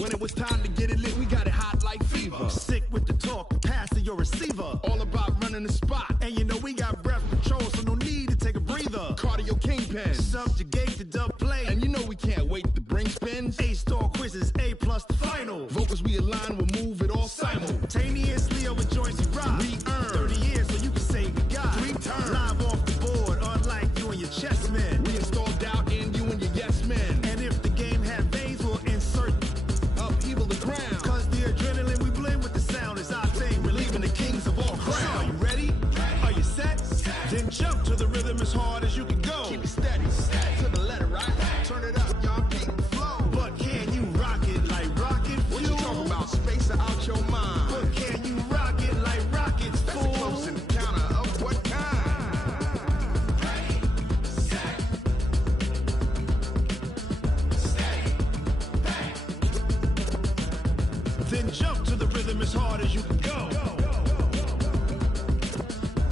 When it was time to get it lit, we got it hot like fever. Sick with the talk, pass to your receiver. All about running the spot. And you know we got breath control, so no need to take a breather. Cardio kingpin. Subjugate the dub play. And you know we can't wait to bring spins. A-star quizzes, A+ the final. Vocals we align, we'll move it all simultaneously over joints we rock. We earn 30 years so you can say we got 3 turns. Live off the board, unlike you and your chess men. We install doubt in you and your yes men. And if the game had veins, we'll insert upheaval the ground. Cause the adrenaline we blend with the sound is our thing, relieving the kings of all crowns. Are you ready? Are you set? Then jump to the rhythm as hard as you can go. Keep it steady, to the letter, right? Turn it up, y'all keep the flow. But can you rock it like rocket fuel? What you talking about? Space out your mind. But can you rock it like rockets, fool? That's a close encounter of what kind? Ready, set, steady, bang. Then jump to the rhythm as hard as you can go.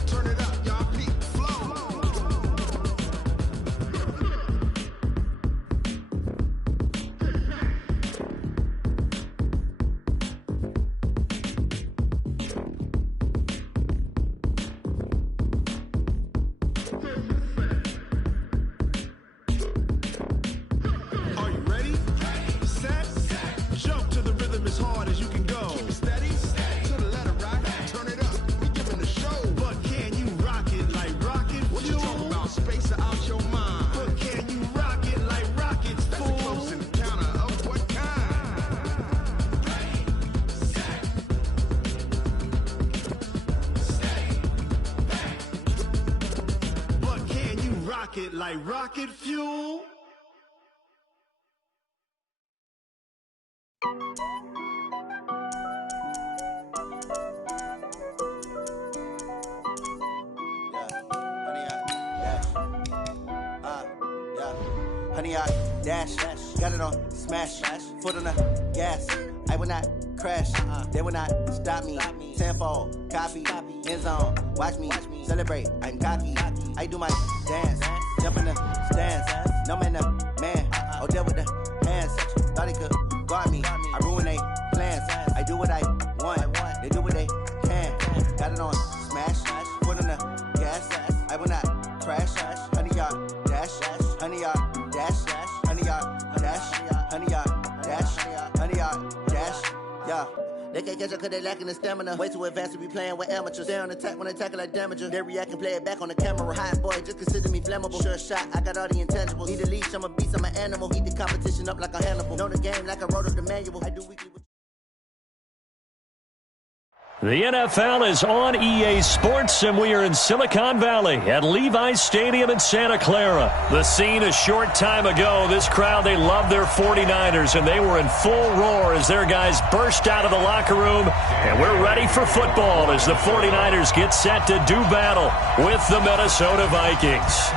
Turn it up, y'all keep the flow. Are you ready? Set, jump to the rhythm as hard as you can go. Keep it steady, to the letter, right? Turn it up, we giving the show. But can you rock it like rocket What you fuel? talking about? Space out your mind. But can you rock it like rockets, That's a fool? close encounter of what kind? Ready, set, steady, bang. But can you rock it like rocket fuel? Honey, I dash, got it on smash, foot on the gas. I will not crash, they will not stop me. Tenfold, copy, end zone, watch me celebrate. I'm cocky, I do my dance, jump in the stands. No man, man, oh there with the hands. Thought he could guard me, I ruin they plans. I do what I want, they do what they can. Got it on smash, foot on the gas. I will not crash, honey, y'all dash, honey, y'all dash, honey, y'all dash, honey, y'all dash, honey, y'all dash, yeah. They can't catch up cause they lacking the stamina. Way too advanced to be playing with amateurs. Stay on attack when attack like damager. They react and play it back on the camera. Hot boy, just consider me flammable. Sure shot, I got all the intangibles. Need a leash, I'm a beast, I'm an animal. Eat the competition up like a Hannibal. Know the game like I wrote up the manual. I do weekly with The NFL is on EA Sports, and we are in Silicon Valley at Levi's Stadium in Santa Clara. The scene a short time ago, this crowd, they love their 49ers, and they were in full roar as their guys burst out of the locker room. And we're ready for football as the 49ers get set to do battle with the Minnesota Vikings.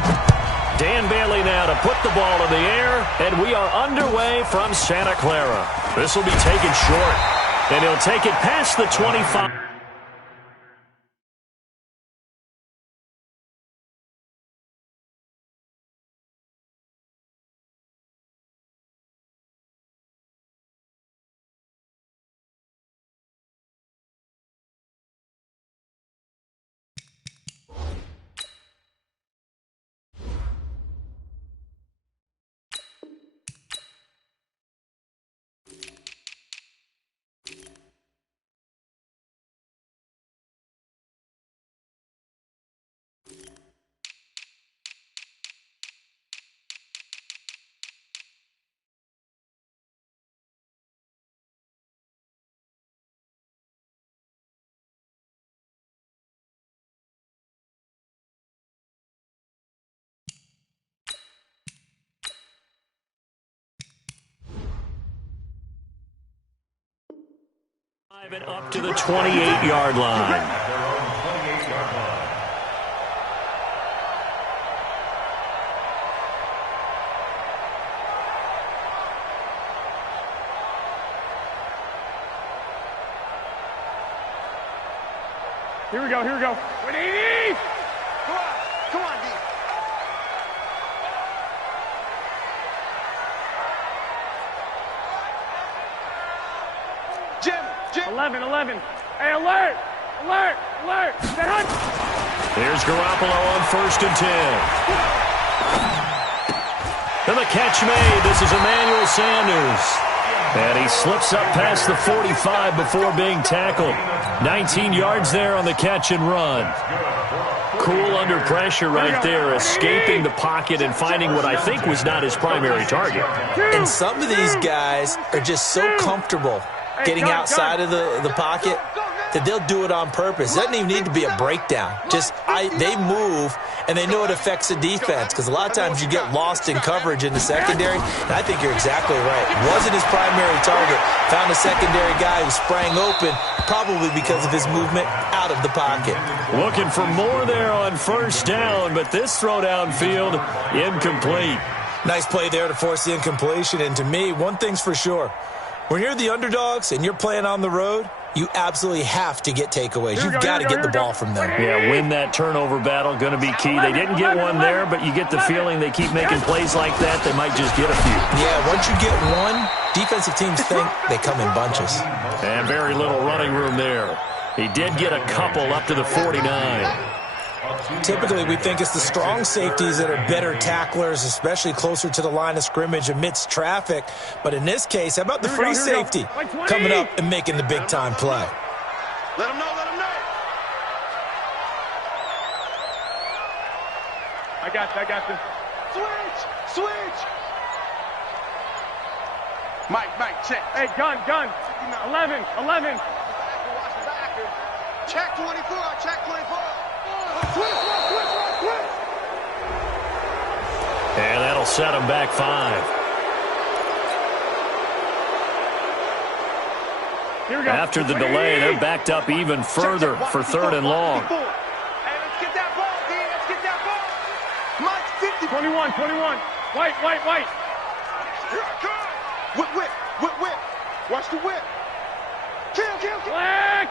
Dan Bailey now to put the ball in the air, and we are underway from Santa Clara. This will be taken short. And he'll take it past the 25. And up to the 28-yard line. Here we go, here we go. Come on, D. 11, 11. Hey, alert! Alert! Alert! Stay hot! Here's Garoppolo on 1st and 10. And the catch made. This is Emmanuel Sanders. And he slips up past the 45 before being tackled. 19 yards there on the catch and run. Cool under pressure right there, escaping the pocket and finding what I think was not his primary target. And some of these guys are just so comfortable getting outside of the pocket that they'll do it on purpose. It doesn't even need to be a breakdown. They move, and they know it affects the defense, because a lot of times you get lost in coverage in the secondary, and I think you're exactly right. Wasn't his primary target. Found a secondary guy who sprang open, probably because of his movement out of the pocket. Looking for more there on 1st down, but this throw downfield, incomplete. Nice play there to force the incompletion, and to me, one thing's for sure. When you're the underdogs and you're playing on the road, you absolutely have to get takeaways. You've got to get the ball from them. Yeah, win that turnover battle, going to be key. They didn't get one there, but you get the feeling they keep making plays like that, they might just get a few. Yeah, once you get one, defensive teams think they come in bunches. And very little running room there. He did get a couple up to the 49. Typically, we think it's the strong safeties that are better tacklers, especially closer to the line of scrimmage amidst traffic. But in this case, how about the free safety coming up and making the big-time play? Let him know, let him know. I got this. Switch. Mike, check. Hey, gun. 11. Check 24. Switch. And that'll set him back 5. Here we go. After the delay, they're backed up even further for 3rd and long. Hey, let's get that ball, D. Let's get that ball. Mike's 50. 21. White. Here I come. Whip. Watch the whip. Kill. Black.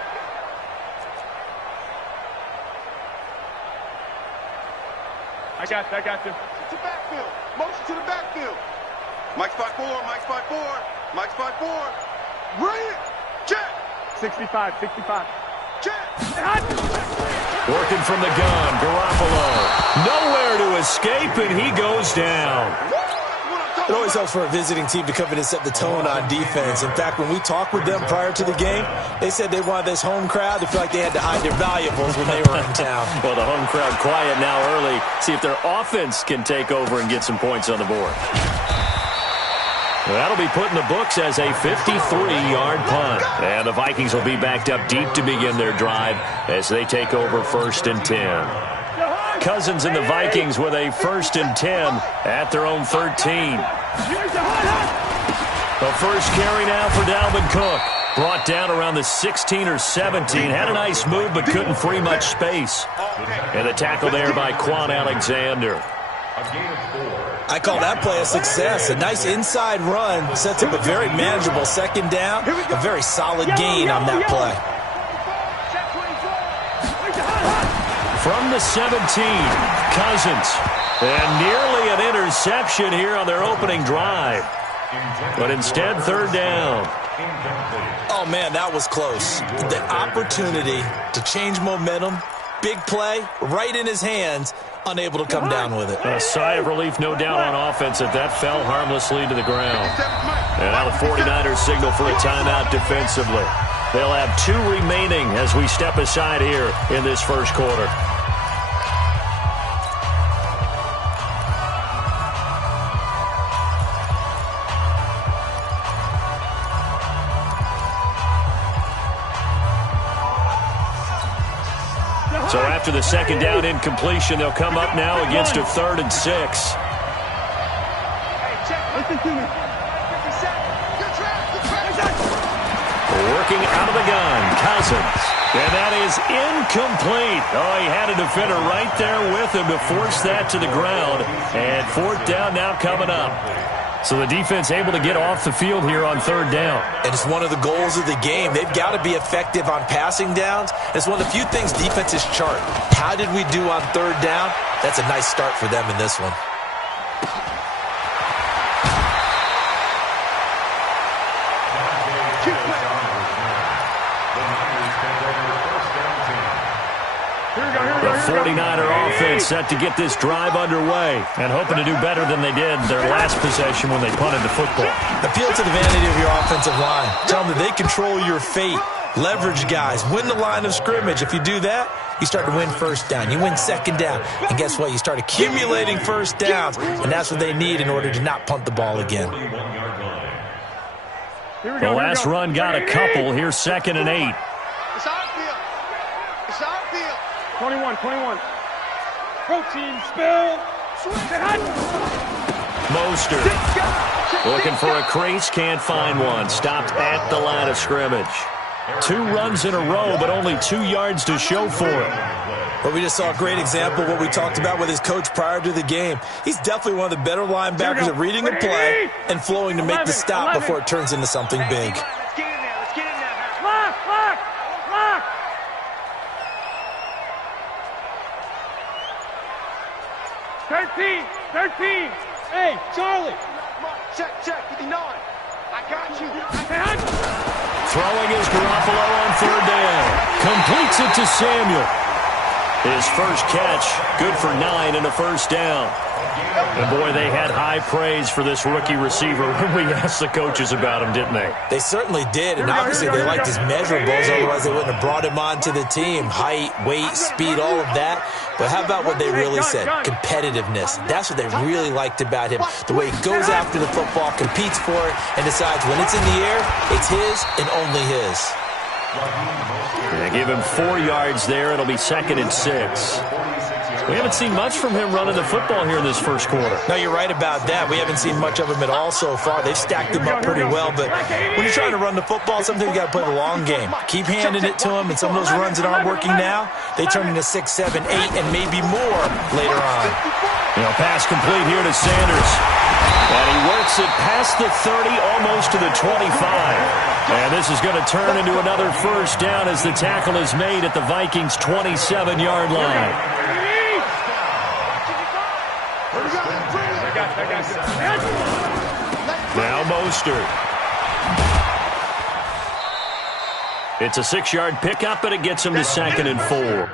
I got you. To backfield. Motion to the backfield. Mike's 5'4". Bring it. Check. 65. Check. Working from the gun, Garoppolo. Nowhere to escape, and he goes down. It always helps for a visiting team to come in and set the tone on defense. In fact, when we talked with them prior to the game, they said they wanted this home crowd to feel like they had to hide their valuables when they were in town. Well, the home crowd quiet now early. See if their offense can take over and get some points on the board. That'll be put in the books as a 53-yard punt. And the Vikings will be backed up deep to begin their drive as they take over 1st and 10. Cousins and the Vikings with a 1st and 10 at their own 13. The first carry now for Dalvin Cook. Brought down around the 16 or 17. Had a nice move but couldn't free much space. And a tackle there by Quan Alexander. I call that play a success. A nice inside run sets up a very manageable 2nd down. A very solid gain on that play. From the 17, Cousins. And nearly an interception here on their opening drive. But instead, 3rd down. Oh, man, that was close. The opportunity to change momentum, big play, right in his hands, unable to come down with it. A sigh of relief, no doubt, on offense that fell harmlessly to the ground. And now the 49ers signal for a timeout defensively. They'll have 2 remaining as we step aside here in this first quarter. So after the 2nd down incompletion, they'll come up now against a 3rd and 6. Listen to me. Working out of the gun, Cousins. And that is incomplete. Oh, he had a defender right there with him to force that to the ground. And 4th down now coming up. So the defense able to get off the field here on 3rd down. And it's one of the goals of the game. They've got to be effective on passing downs. It's one of the few things defenses chart. How did we do on 3rd down? That's a nice start for them in this one. 49er offense set to get this drive underway and hoping to do better than they did their last possession when they punted the football. Appeal to the vanity of your offensive line. Tell them that they control your fate. Leverage guys. Win the line of scrimmage. If you do that, you start to win first down. You win second down. And guess what? You start accumulating first downs. And that's what they need in order to not punt the ball again. The last run got a couple. Here's 2nd and 8. It's our field. It's our field. 21. Protein spill. Mostert looking for a crease, can't find one. Stopped at the line of scrimmage. 2 runs in a row, but only 2 yards to show for it. Well, we just saw a great example of what we talked about with his coach prior to the game. He's definitely one of the better linebackers at reading a play and flowing to make the stop before it turns into something big. Let's get in there. Let's get in there. Lock. 13. Hey, Charlie. Check. 59. I got you. Throwing is Garoppolo on 3rd down. Completes it to Samuel. His first catch, good for 9 and a first down. And boy, they had high praise for this rookie receiver when we asked the coaches about him, didn't they? They certainly did, and obviously they liked his measurables, otherwise they wouldn't have brought him onto the team. Height, weight, speed, all of that. But how about what they really said? Competitiveness. That's what they really liked about him. The way he goes after the football, competes for it, and decides when it's in the air, it's his and only his. They give him 4 yards there. It'll be 2nd and 6. We haven't seen much from him running the football here in this first quarter. No, you're right about that. We haven't seen much of him at all so far. They've stacked him up pretty well, but when you're trying to run the football, sometimes you got to play the long game. Keep handing it to him, and some of those runs that aren't working now, they turn into 6, 7, 8, and maybe more later on. Pass complete here to Sanders. And he works it past the 30, almost to the 25. And this is going to turn into another first down as the tackle is made at the Vikings' 27-yard line. Now Mostert. It's a 6-yard pickup, but it gets him to 2nd and 4.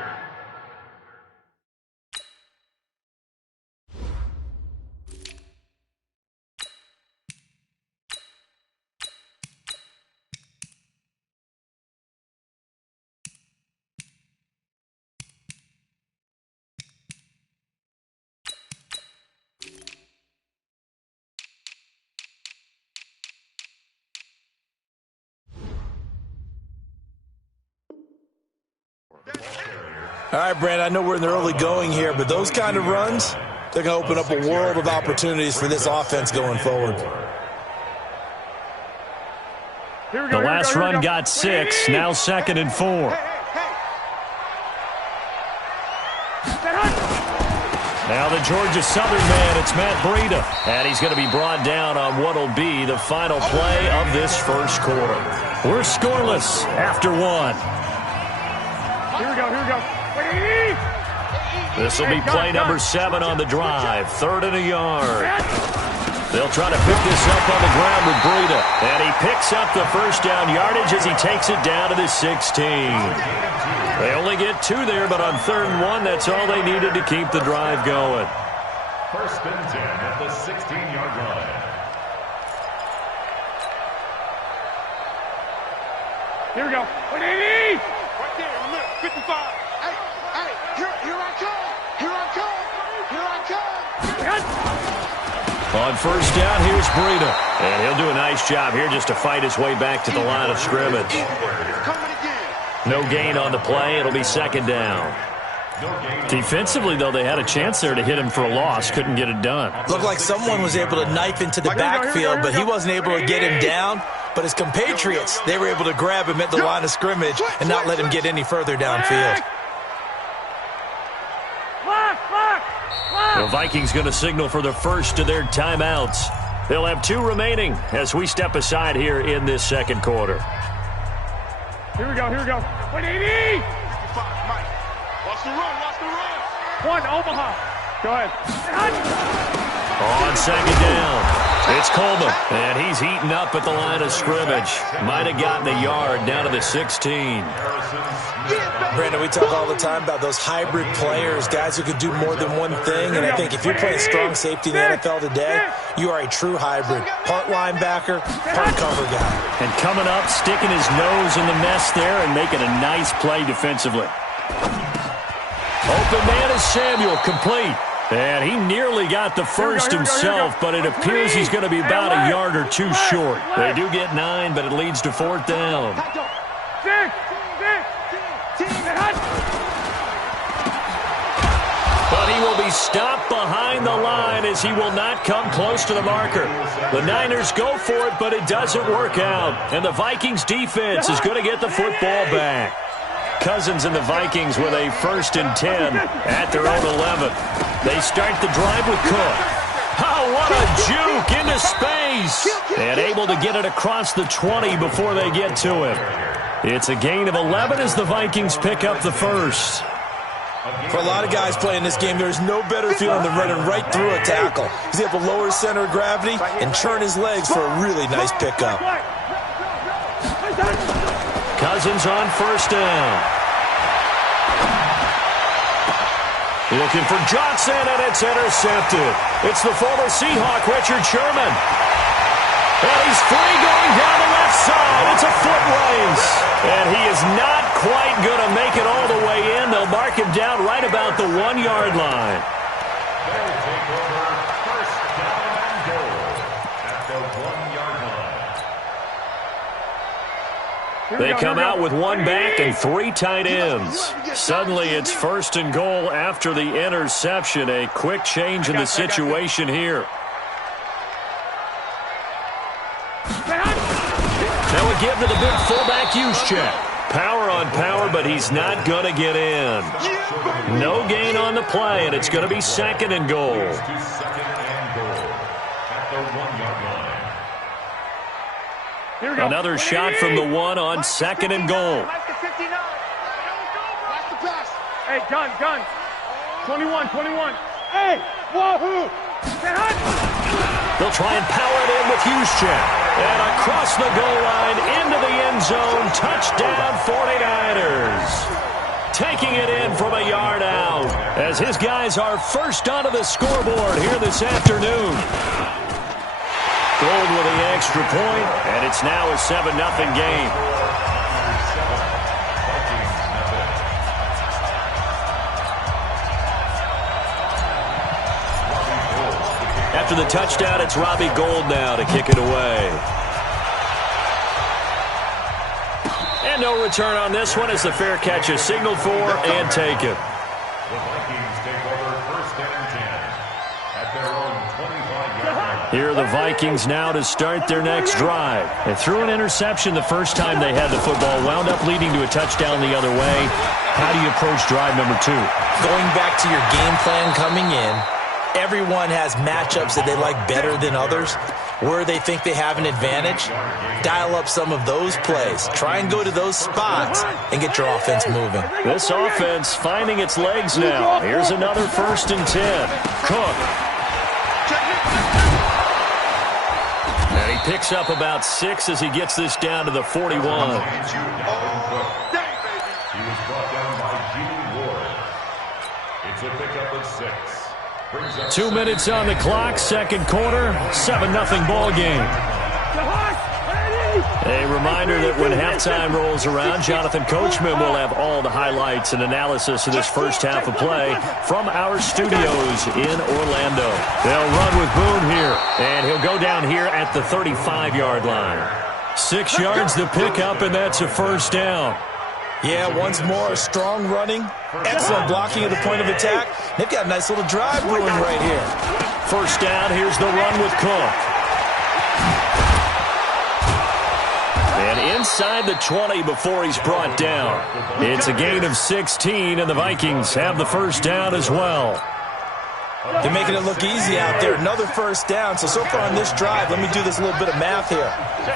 All right, Brand, I know we're in the early going here, but those kind of runs, they're going to open up a world of opportunities for this offense going forward. The last run got 6, now 2nd and 4. Now the Georgia Southern man, it's Matt Breida. And he's going to be brought down on what will be the final play of this first quarter. We're scoreless after 1. Here we go. This will be play number 7 on the drive. 3rd and a yard. They'll try to pick this up on the ground with Breida. And he picks up the first down yardage as he takes it down to the 16. They only get 2 there, but on 3rd and 1, that's all they needed to keep the drive going. First and 10 at the 16-yard line. Here we go. 180! Right there in the middle. 55. Hey, here I come. On first down, here's Breida. And he'll do a nice job here just to fight his way back to the line of scrimmage. No gain on the play. It'll be 2nd down. Defensively, though, they had a chance there to hit him for a loss. Couldn't get it done. Looked like someone was able to knife into the backfield, but he wasn't able to get him down. But his compatriots, they were able to grab him at the line of scrimmage and not let him get any further downfield. The Vikings going to signal for the first of their timeouts. They'll have 2 remaining as we step aside here in this second quarter. Here we go. 180! Watch the run. 1, Omaha. Go ahead. On second down, it's Coleman, and he's heating up at the line of scrimmage. Might have gotten a yard down to the 16. Brandon, we talk all the time about those hybrid players, guys who could do more than one thing, and I think if you're playing strong safety in the NFL today, you are a true hybrid. Part linebacker, part cover guy. And coming up, sticking his nose in the mess there and making a nice play defensively. Open man is Samuel, complete. And he nearly got the first himself, but it appears he's going to be about a yard or two short. They do get 9, but it leads to 4th down. But he will be stopped behind the line as he will not come close to the marker. The Niners go for it, but it doesn't work out. And the Vikings defense is going to get the football back. Cousins and the Vikings with a 1st and 10 at their own 11. They start the drive with Cook. Oh, what a juke into space. And able to get it across the 20 before they get to him. It's a gain of 11 as the Vikings pick up the first. For a lot of guys playing this game, there's no better feeling than running right through a tackle. He's able to lower his center of gravity and churn his legs for a really nice pickup. Cousins on 1st down. Looking for Johnson, and it's intercepted. It's the former Seahawk, Richard Sherman. And he's free going down the left side. It's a foot race. And he is not quite going to make it all the way in. They'll mark him down right about the 1-yard line. They'll take over 1st down and goal at the 1-yard line. They come out with 1 back and 3 tight ends. Suddenly it's 1st and goal after the interception. A quick change in the situation here. Now we give to the big fullback use check. Power on power, but he's not going to get in. No gain on the play, and it's going to be 2nd and goal. At the 1-yard line. Another shot from the 1 on 2nd and goal. Hey, gun. 21. Hey, wahoo! They'll try and power it in with Juszczyk. And across the goal line into the end zone. Touchdown 49ers. Taking it in from a yard out as his guys are first onto the scoreboard here this afternoon. Gold with the extra point, and it's now a 7-0 game. After the touchdown, it's Robbie Gould now to kick it away. And no return on this one as the fair catch is signaled for and taken. The Vikings take over 1st and 10 at their own 25-yard line. Here are the Vikings now to start their next drive. They threw an interception the first time they had the football, wound up leading to a touchdown the other way. How do you approach drive number 2? Going back to your game plan coming in, everyone has matchups that they like better than others. Where they think they have an advantage, dial up some of those plays. Try and go to those spots and get your offense moving. This offense finding its legs now. Here's another 1st and 10. Cook. And he picks up about 6 as he gets this down to the 41. He was brought down by Gene Ward. It's a pickup of 6. 2 minutes on the clock, 2nd quarter, 7-0 ball game. A reminder that when halftime rolls around, Jonathan Coachman will have all the highlights and analysis of this first half of play from our studios in Orlando. They'll run with Boone here, and he'll go down here at the 35-yard line. 6 yards to pick up, and that's a 1st down. Yeah, once more, strong running, excellent blocking at the point of attack. They've got a nice little drive brewing right here. 1st down, here's the run with Cook. And inside the 20 before he's brought down. It's a gain of 16, and the Vikings have the 1st down as well. They're making it look easy out there. Another 1st down. So far on this drive, let me do this little bit of math here.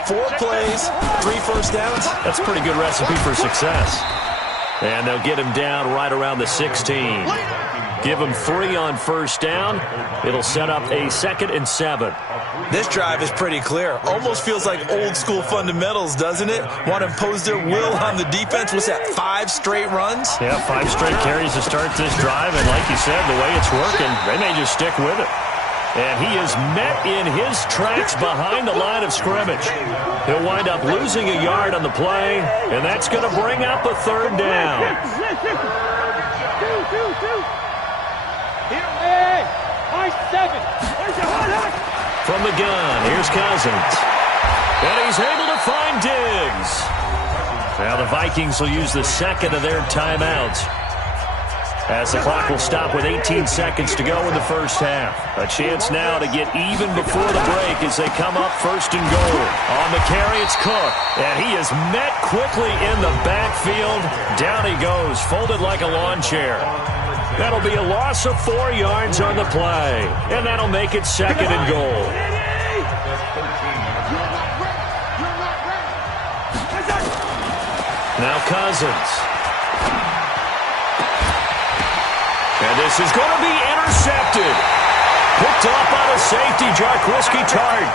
4 plays, 3 1st downs. That's a pretty good recipe for success. And they'll get him down right around the 16. give them 3 on first down. It'll set up a 2nd and 7. This drive is pretty clear. Almost feels like old-school fundamentals, doesn't it? Want to impose their will on the defense. What's that, 5 straight runs? Yeah, 5 straight carries to start this drive, and like you said, the way it's working, they may just stick with it. And he is met in his tracks behind the line of scrimmage. He'll wind up losing a yard on the play, and that's going to bring up a 3rd down. From the gun, here's Cousins. And he's able to find Diggs. Now the Vikings will use the 2nd of their timeouts, as the clock will stop with 18 seconds to go in the first half. A chance now to get even before the break as they come up 1st and goal. On the carry, it's Cook. And he is met quickly in the backfield. Down he goes, folded like a lawn chair. That'll be a loss of 4 yards on the play. And that'll make it 2nd and goal. Now Cousins. And this is going to be intercepted. Picked up on a safety, Jarquiski Tart.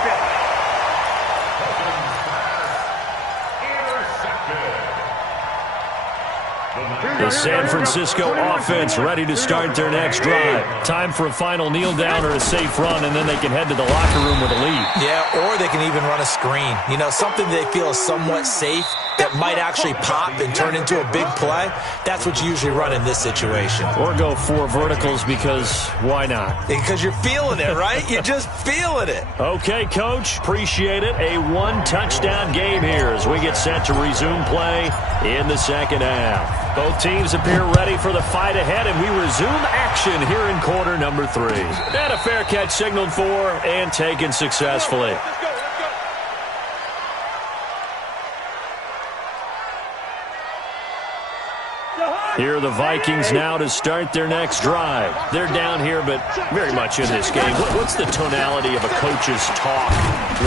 The San Francisco offense ready to start their next drive. Time for a final kneel down or a safe run, and then they can head to the locker room with a lead. Yeah, or they can even run a screen. You know, something they feel is somewhat safe that might actually pop and turn into a big play. That's what you usually run in this situation. Or go 4 verticals, because why not? Because you're feeling it, right? You're just feeling it. Okay, Coach. Appreciate it. A 1-touchdown game here as we get set to resume play in the second half. Both teams appear ready for the fight ahead, and we resume action here in quarter number 3. And a fair catch signaled for and taken successfully. Here are the Vikings now to start their next drive. They're down here, but very much in this game. What's the tonality of a coach's talk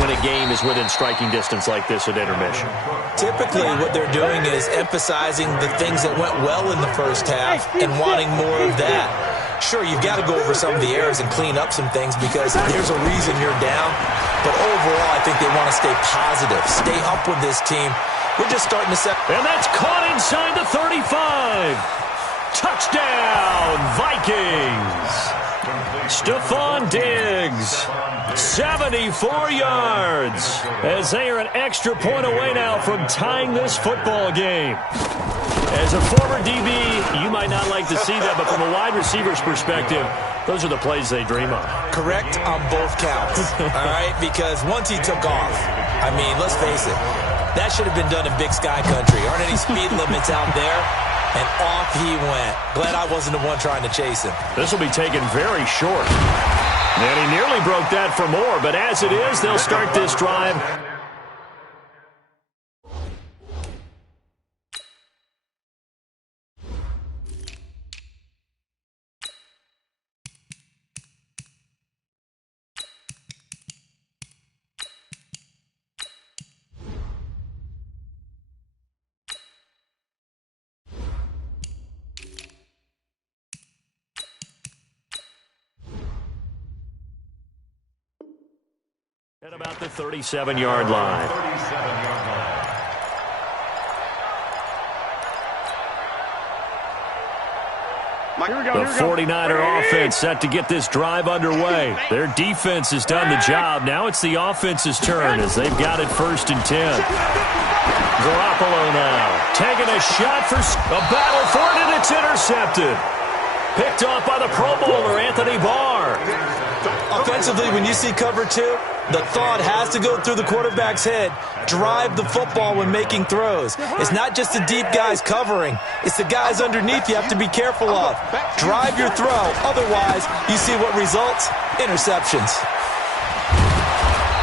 when a game is within striking distance like this at intermission? Typically, what they're doing is emphasizing the things that went well in the first half and wanting more of that. Sure, you've got to go over some of the errors and clean up some things because there's a reason you're down. But overall, I think they want to stay positive, stay up with this team. We're just starting to set. And that's caught inside the 35. Touchdown, Vikings. Stephon Diggs, 74 yards, as they are an extra point away now from tying this football game. As a former DB, you might not like to see that, but from a wide receiver's perspective, those are the plays they dream of. Correct on both counts, all right? Because once he took off, I mean, let's face it, that should have been done in Big Sky Country. Aren't any speed limits out there? And off he went. Glad I wasn't the one trying to chase him. This will be taken very short. And he nearly broke that for more, but as it is, they'll start this drive. At about the 37-yard line. The 49er offense set to get this drive underway. Their defense has done the job. Now it's the offense's turn as they've got it 1st and 10. Garoppolo now taking a shot for a battle for it, and it's intercepted. Picked off by the Pro Bowler, Anthony Barr. Offensively, when you see cover 2, the thought has to go through the quarterback's head. Drive the football when making throws. It's not just the deep guys covering. It's the guys underneath you have to be careful of. Drive your throw. Otherwise, you see what results? Interceptions.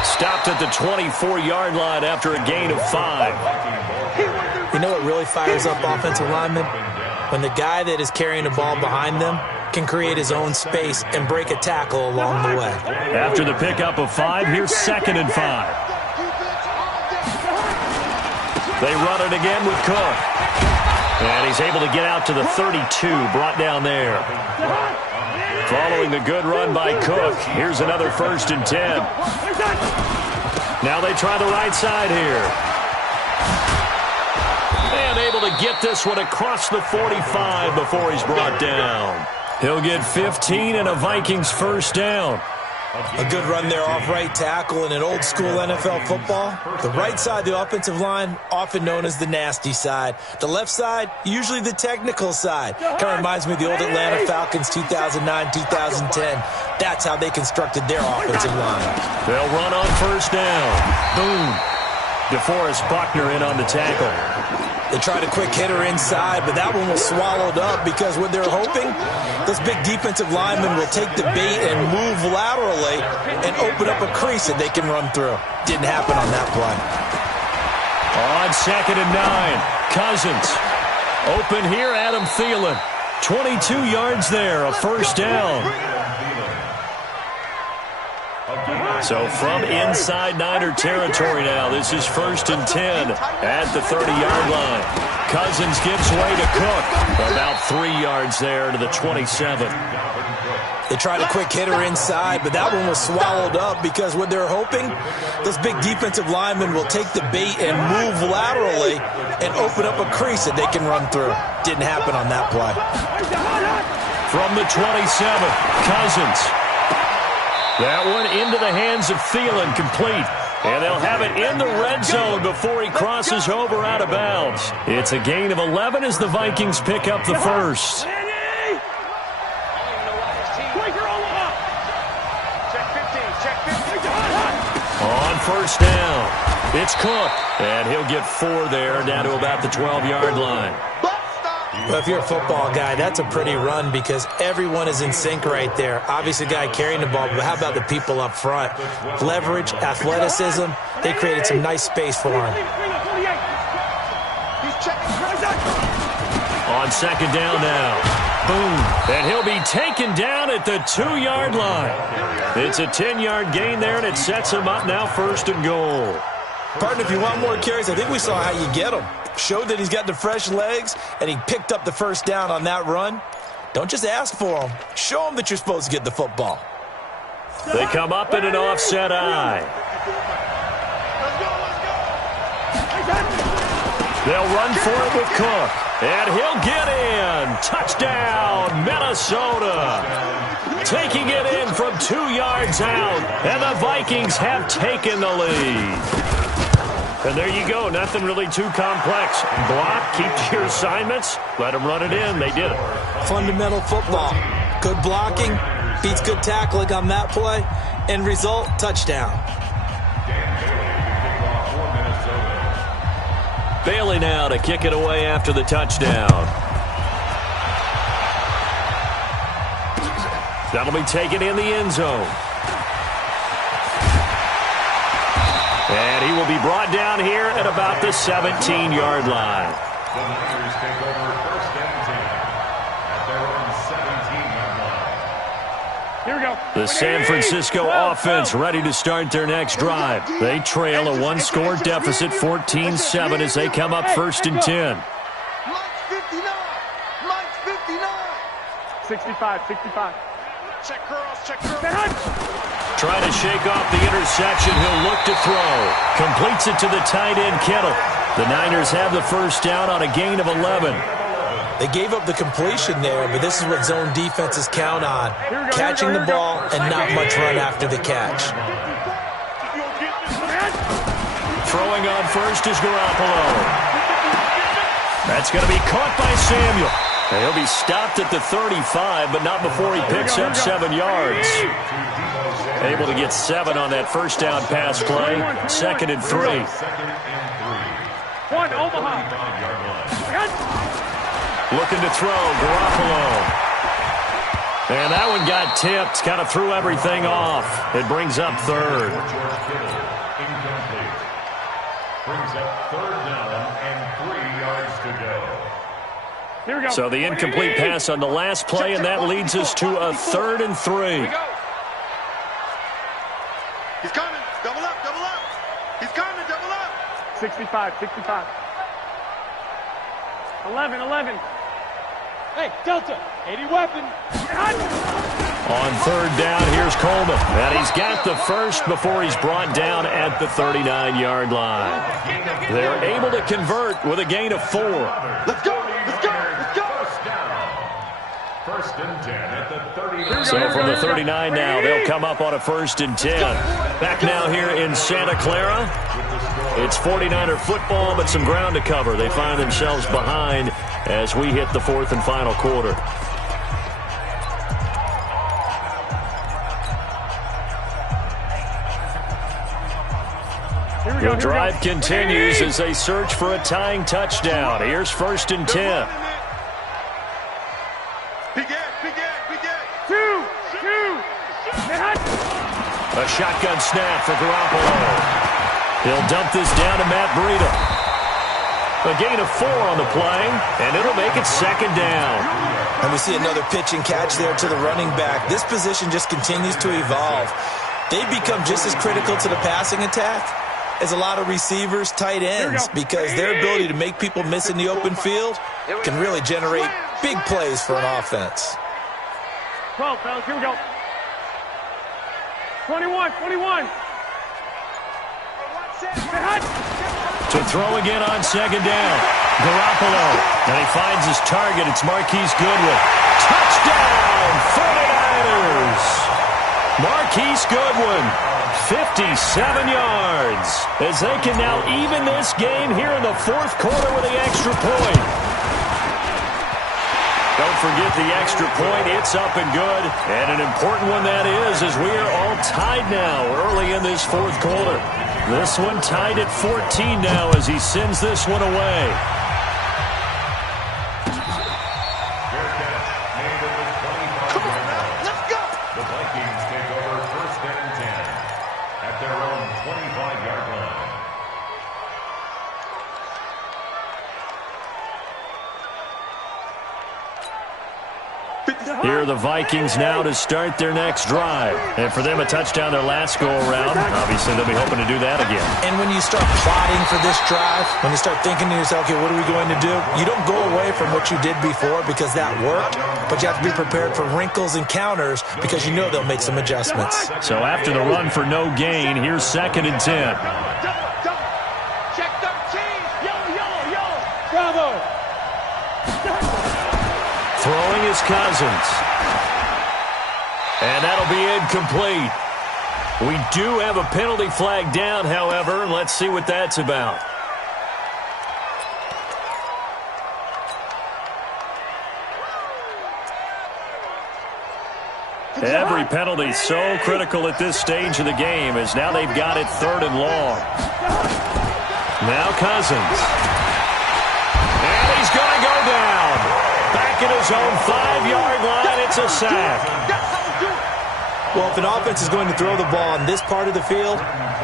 Stopped at the 24-yard line after a gain of 5. You know what really fires up offensive linemen? When the guy that is carrying the ball behind them can create his own space and break a tackle along the way. After the pickup of 5, here's 2nd and 5. They run it again with Cook. And he's able to get out to the 32, brought down there. Following the good run by Cook, here's another 1st and 10. Now they try the right side here. And able to get this one across the 45 before he's brought down. He'll get 15 and a Vikings 1st down. A good run there off right tackle in an old-school NFL football. The right side, the offensive line, often known as the nasty side. The left side, usually the technical side. Kind of reminds me of the old Atlanta Falcons 2009, 2010. That's how they constructed their offensive line. They'll run on 1st down. Boom. DeForest Buckner in on the tackle. They tried a quick hitter inside, but that one was swallowed up because what they're hoping, those big defensive linemen will take the bait and move laterally and open up a crease that they can run through. Didn't happen on that play. On 2nd and 9, Cousins. Open here, Adam Thielen. 22 yards there, a 1st down. So from inside Niner territory now, this is 1st and 10 at the 30-yard line. Cousins gives way to Cook. About 3 yards there to the 27. They tried a quick hitter inside, but that one was swallowed up because what they're hoping, those big defensive linemen will take the bait and move laterally and open up a crease that they can run through. Didn't happen on that play. From the 27, Cousins. That one into the hands of Thielen, complete. And they'll have it in the red zone before he crosses over out of bounds. It's a gain of 11 as the Vikings pick up the 1st. On 1st down, it's Cook. And he'll get 4 there, down to about the 12-yard line. Well, if you're a football guy, that's a pretty run because everyone is in sync right there. Obviously, the guy carrying the ball, but how about the people up front? Leverage, athleticism, they created some nice space for him. On 2nd down now. Boom. And he'll be taken down at the 2-yard line. It's a 10-yard gain there, and it sets him up now 1st and goal. Partner, if you want more carries, I think we saw how you get them. Showed that he's got the fresh legs, and he picked up the 1st down on that run. Don't just ask for him. Show him that you're supposed to get the football. They come up in an offset eye. They'll run for it with Cook. And he'll get in. Touchdown, Minnesota. Taking it in from 2 yards out. And the Vikings have taken the lead. And there you go. Nothing really too complex. Block, keep to your assignments, let them run it in. They did it. Fundamental football. Good blocking, beats good tackling on that play. End result, touchdown. Bailey now to kick it away after the touchdown. That'll be taken in the end zone. And he will be brought down here at about the 17-yard line. The Niners take over 1st and 10 at their own 17-yard line. Here we go. The San Francisco offense ready to start their next drive. They trail a 1-score deficit, 14-7, as they come up 1st and 10. Mike's 59. Mike's 59. 65. Check girls, check girls. Trying to shake off the interception. He'll look to throw. Completes it to the tight end, Kittle. The Niners have the 1st down on a gain of 11. They gave up the completion there, but this is what zone defenses count on. Catching the ball and not much run after the catch. Throwing on 1st is Garoppolo. That's going to be caught by Samuel. And he'll be stopped at the 35, but not before he picks up 7 yards. Able to get 7 on that 1st down pass play. 2nd and 3. One, Omaha. Looking to throw, Garoppolo. And that one got tipped, kind of threw everything off. It brings up 3rd. Incomplete. Brings up 3rd down and 3 yards to go. Here we go. So the incomplete pass on the last play, and that leads us to a 3rd and 3. He's coming. Double up, double up. He's coming, double up. 65. 11. Hey, Delta, 80 weapon. On third down, here's Coleman. And he's got the first before he's brought down at the 39-yard line. They're able to convert with a gain of 4. Let's go. First and 10 at the 39. So from the 39 now, they'll come up on a 1st and 10. Back now here in Santa Clara. It's 49er football, but some ground to cover. They find themselves behind as we hit the 4th and final quarter. The drive continues as they search for a tying touchdown. Here's 1st and 10. A shotgun snap for Garoppolo. He'll dump this down to Matt Breida. A gain of 4 on the play, and it'll make it 2nd down. And we see another pitch and catch there to the running back. This position just continues to evolve. They become just as critical to the passing attack as a lot of receivers, tight ends, because their ability to make people miss in the open field can really generate big plays for an offense. 12, fellas, here we go. 21. To throw again on 2nd down. Garoppolo. And he finds his target. It's Marquise Goodwin. Touchdown, 49ers. Marquise Goodwin, 57 yards. As they can now even this game here in the 4th quarter with the extra point. Don't forget the extra point. It's up and good. And an important one that is, as we are all tied now early in this 4th quarter. This one tied at 14 now as he sends this one away. Let's go. The Vikings take over 1st and 10 at their own 25-yard line. Here are the Vikings now to start their next drive. And for them, a touchdown their last go-around. Obviously, they'll be hoping to do that again. And when you start plotting for this drive, when you start thinking to yourself, okay, what are we going to do? You don't go away from what you did before because that worked, but you have to be prepared for wrinkles and counters because you know they'll make some adjustments. So after the run for no gain, here's 2nd and 10. Check 13. Yo. Bravo. Throwing is Cousins. And that'll be incomplete. We do have a penalty flag down, however, and let's see what that's about. Every penalty so critical at this stage of the game as now they've got it 3rd and long. Now Cousins. And he's going to go down. Back at his own 5-yard line, it's a sack. Well, if an offense is going to throw the ball on this part of the field,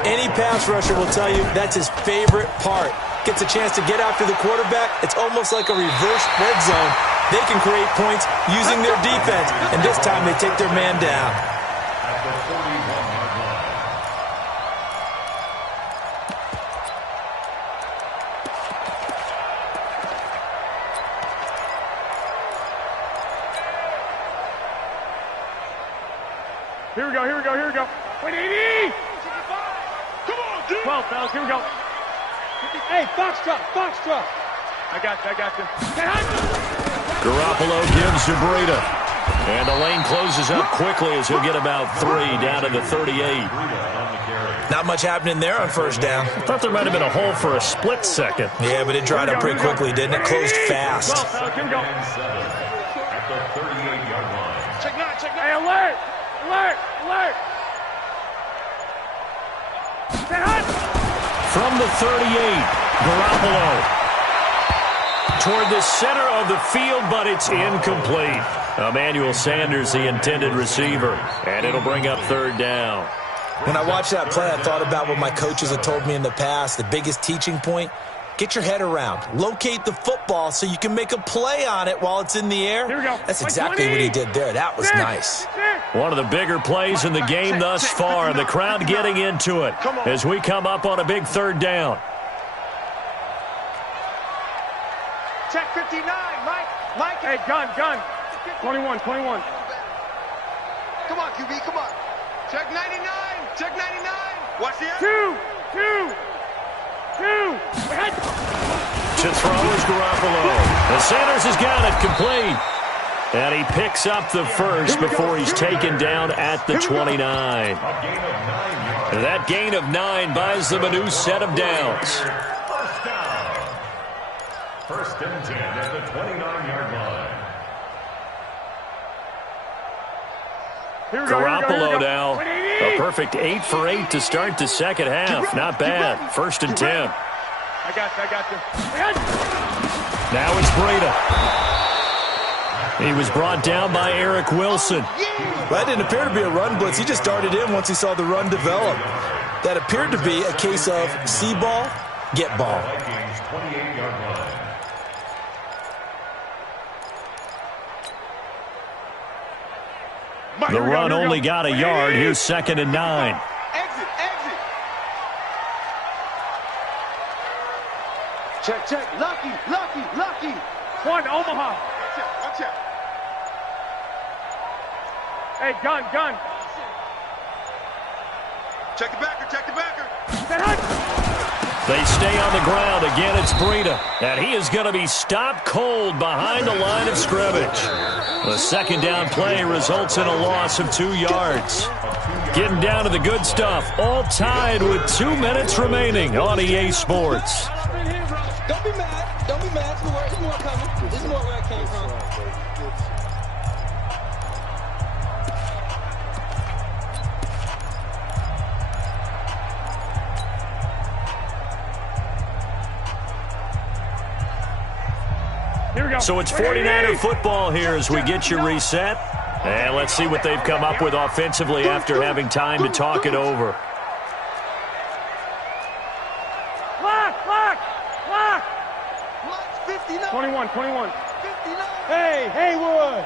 any pass rusher will tell you that's his favorite part. Gets a chance to get after the quarterback. It's almost like a reverse red zone. They can create points using their defense, and this time they take their man down. At the 41-yard line. Here we go. Wait, 80. Come on, dude. 12, fellas, here we go. Hey, Foxtrot. I got you. Garoppolo gives to Breida. And the lane closes up quickly as he'll get about 3 down to the 38. Not much happening there on 1st down. I thought there might have been a hole for a split second. Yeah, but it dried up pretty quickly, didn't it? Closed fast. 12, fellas, here we go. At the 38-yard line. Check 9. Hey, alert. From the 38, Garoppolo toward the center of the field, but it's incomplete. Emmanuel Sanders, the intended receiver, and it'll bring up 3rd down. When I watched that play, I thought about what my coaches had told me in the past. The biggest teaching point, get your head around. Locate the football so you can make a play on it while it's in the air. Here we go. That's exactly what he did there. That was nice. One of the bigger plays in the game thus far, and the crowd getting into it as we come up on a big 3rd down. Check 59, Mike. Mike. Hey, gun. 21. Come on, QB, come on. Check 99. Check 99. Watch the end. Two. To throw is Garoppolo. The Sanders has got it complete. And he picks up the first before he's taken down at the 29. That gain of 9 buys them a new set of downs. First down. First and 10 at the 29-yard line. Garoppolo now. A perfect 8 for 8 to start the second half. Not bad. First and 10. I got you. Now it's Breda. He was brought down by Eric Wilson. That didn't appear to be a run blitz. He just darted in once he saw the run develop. That appeared to be a case of see ball, get ball. Vikings 28-yard line. The run only got a yard. Here's second and 9. Exit. Check. Lucky. One, Omaha. Watch out. Hey, gun. Check the backer. They stay on the ground. Again, it's Breda. And he is going to be stopped cold behind the line of scrimmage. The second down play results in a loss of 2 yards. Getting down to the good stuff. All tied with 2 minutes remaining on EA Sports. Don't be mad. There's more coming. There's more where I came from. Here we go. So it's 49er football here as we get you reset. And let's see what they've come up with offensively after having time to talk it over. Lock. 21. Hey, Haywood.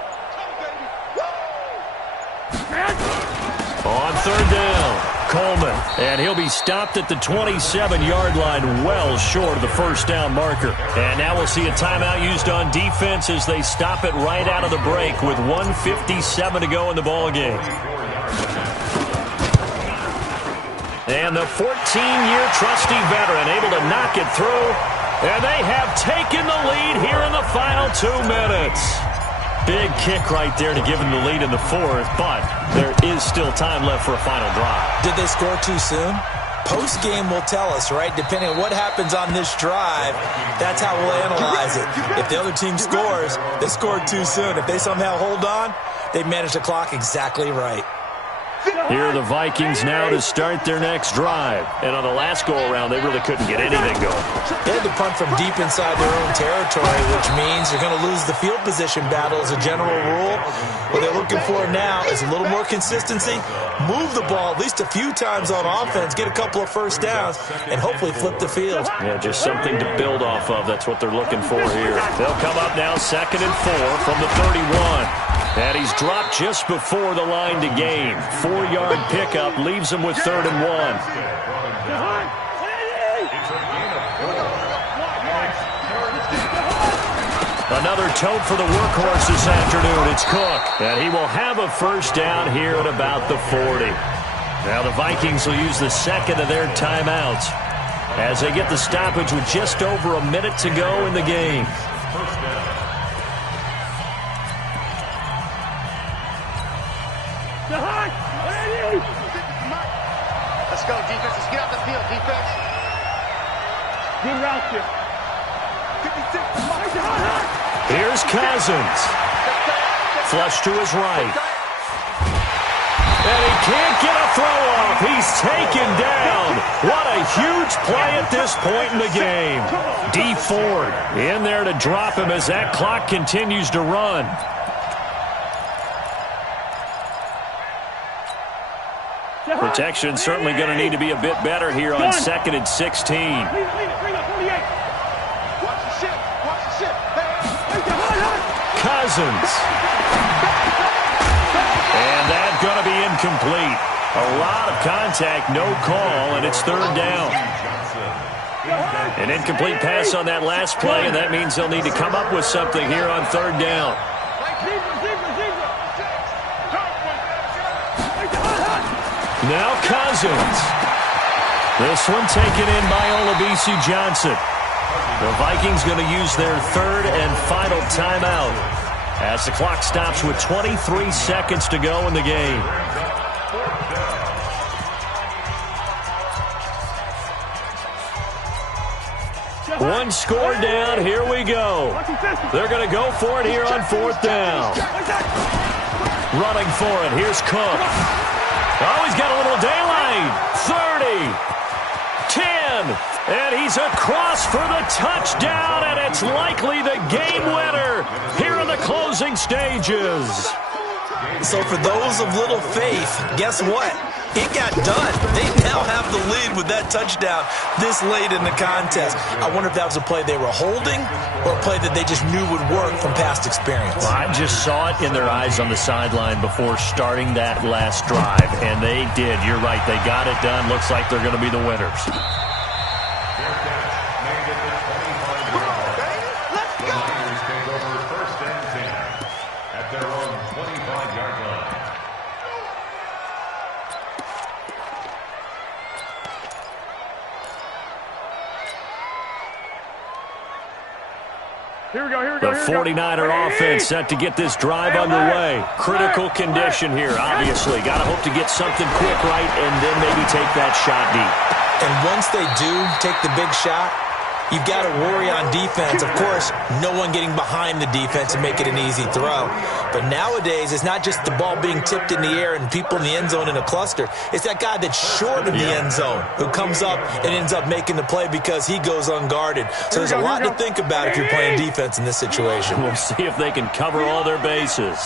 On third down, Coleman. And he'll be stopped at the 27-yard line, well short of the first down marker. And now we'll see a timeout used on defense as they stop it right out of the break with 1:57 to go in the ballgame. And the 14-year trusty veteran able to knock it through. And they have taken the lead here in the final 2 minutes. Big kick right there to give them the lead in the fourth, but there is still time left for a final drive. Did they score too soon? Post-game will tell us, right? Depending on what happens on this drive, that's how we'll analyze it. If the other team scores, they scored too soon. If they somehow hold on, they managed the clock exactly right. Here are the Vikings now to start their next drive. And on the last go-around, they really couldn't get anything going. They had to punt from deep inside their own territory, which means they're going to lose the field position battle as a general rule. What they're looking for now is a little more consistency, move the ball at least a few times on offense, get a couple of first downs, and hopefully flip the field. Yeah, just something to build off of. That's what they're looking for here. They'll come up now 2nd and 4 from the 31. And he's dropped just before the line to gain. 4-yard pickup leaves him with 3rd and 1. Another tote for the workhorse this afternoon. It's Cook. And he will have a first down here at about the 40. Now the Vikings will use the second of their timeouts as they get the stoppage with just over a minute to go in the game. First down. Let's go, defense. Let's get off the field, defense. Good route here. 56. Here's Cousins. Flush to his right. And he can't get a throw off. He's taken down. What a huge play at this point in the game. D Ford in there to drop him as that clock continues to run. Protection certainly going to need to be a bit better here on 2nd and 16. Cousins. And that's going to be incomplete. A lot of contact, no call, and it's 3rd down. An incomplete pass on that last play, and that means they'll need to come up with something here on third down. Now Cousins. This one taken in by Olabisi Johnson. The Vikings going to use their third and final timeout as the clock stops with 23 seconds to go in the game. One score down. Here we go. They're going to go for it here on fourth down. Running for it. Here's Cook. Oh, he's got a little daylight. 30. 10. And he's across for the touchdown, and it's likely the game winner here in the closing stages. So for those of little faith, guess what? It got done. They now have the lead with that touchdown this late in the contest. I wonder if that was a play they were holding or a play that they just knew would work from past experience. Well, I just saw it in their eyes on the sideline before starting that last drive, and they did. You're right. They got it done. Looks like they're going to be the winners. The 49er offense set to get this drive underway. Critical condition here, obviously. Got to hope to get something quick right and then maybe take that shot deep. And once they do take the big shot, you've got to worry on defense. Of course, no one getting behind the defense and make it an easy throw. But nowadays, it's not just the ball being tipped in the air and people in the end zone in a cluster. It's that guy that's short of the end zone who comes up and ends up making the play because he goes unguarded. So there's a lot to think about if you're playing defense in this situation. We'll see if they can cover all their bases.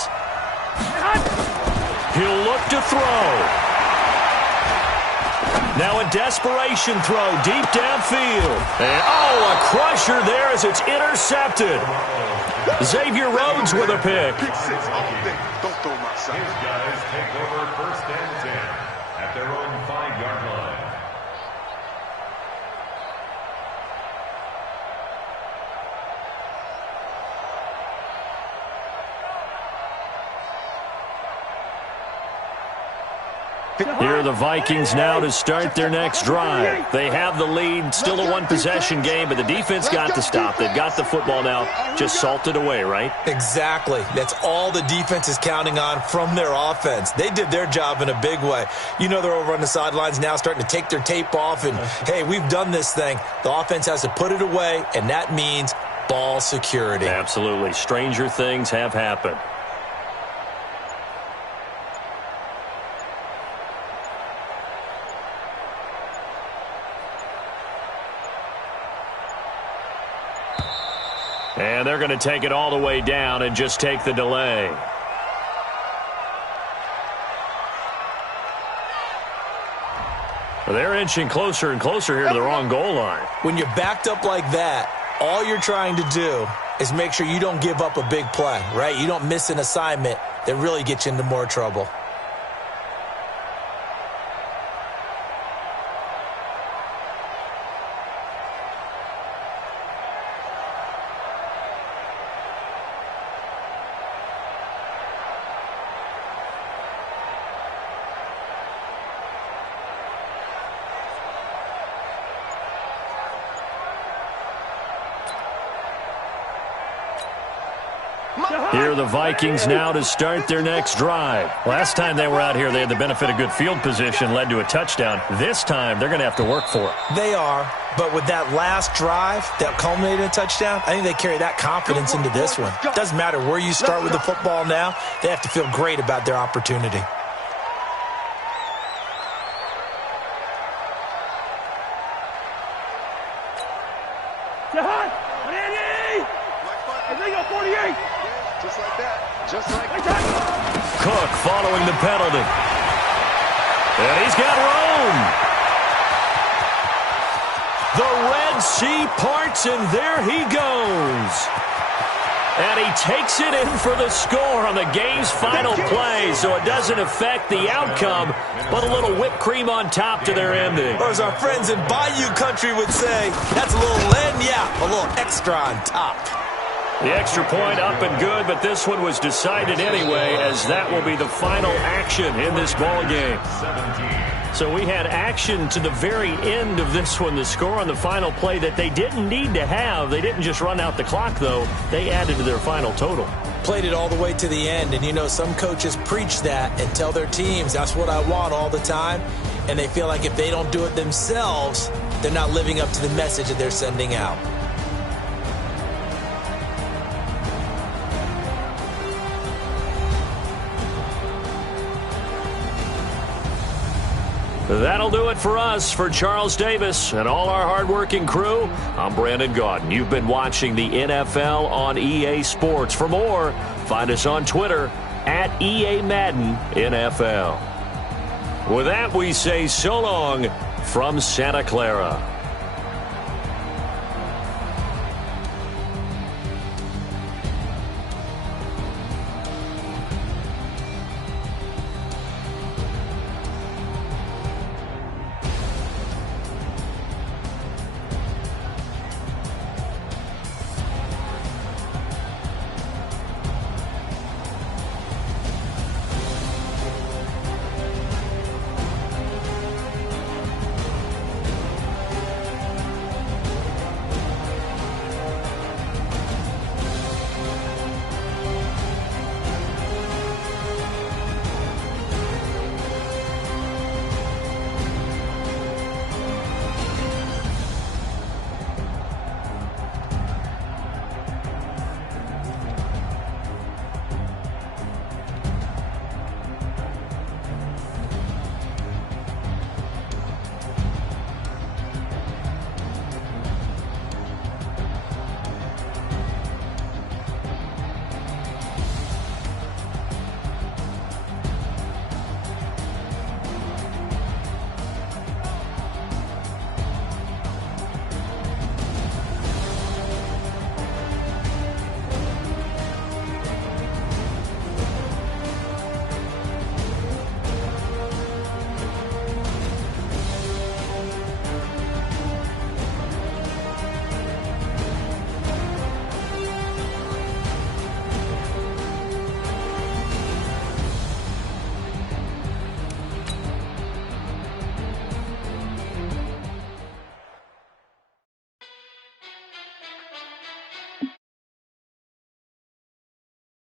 He'll look to throw. Now a desperation throw deep downfield. And, oh, a crusher there as it's intercepted. Xavier Rhodes with a pick. Don't throw my son. His guys take over first and 10 at their own 5-yard line. Here are the Vikings now to start their next drive. They have the lead, still a one-possession game, but the defense got to stop. They've got the football now, just salted away, right? Exactly. That's all the defense is counting on from their offense. They did their job in a big way. You know they're over on the sidelines now starting to take their tape off, and, hey, we've done this thing. The offense has to put it away, and that means ball security. Absolutely. Stranger things have happened. And they're going to take it all the way down and just take the delay. Well, they're inching closer and closer here to the wrong goal line. When you're backed up like that, all you're trying to do is make sure you don't give up a big play, right? You don't miss an assignment that really gets you into more trouble. Here are the Vikings now to start their next drive. Last time they were out here, they had the benefit of good field position, led to a touchdown. This time, they're going to have to work for it. They are, but with that last drive that culminated in a touchdown, I think they carry that confidence into this one. Doesn't matter where you start with the football now, they have to feel great about their opportunity. Cook following the penalty. And he's got room. The Red Sea parts, and there he goes. And he takes it in for the score on the game's final play, so it doesn't affect the outcome, but a little whipped cream on top to their ending. Or as our friends in Bayou Country would say, that's a little lagniappe, a little extra on top. The extra point up and good, but this one was decided anyway, as that will be the final action in this ball game. So we had action to the very end of this one. The score on the final play that they didn't need to have. They didn't just run out the clock, though. They added to their final total. Played it all the way to the end, and you know some coaches preach that and tell their teams, that's what I want all the time, and they feel like if they don't do it themselves, they're not living up to the message that they're sending out. That'll do it for us. For Charles Davis and all our hardworking crew, I'm Brandon Gaudin. You've been watching the NFL on EA Sports. For more, find us on Twitter at EA Madden NFL. With that, we say so long from Santa Clara.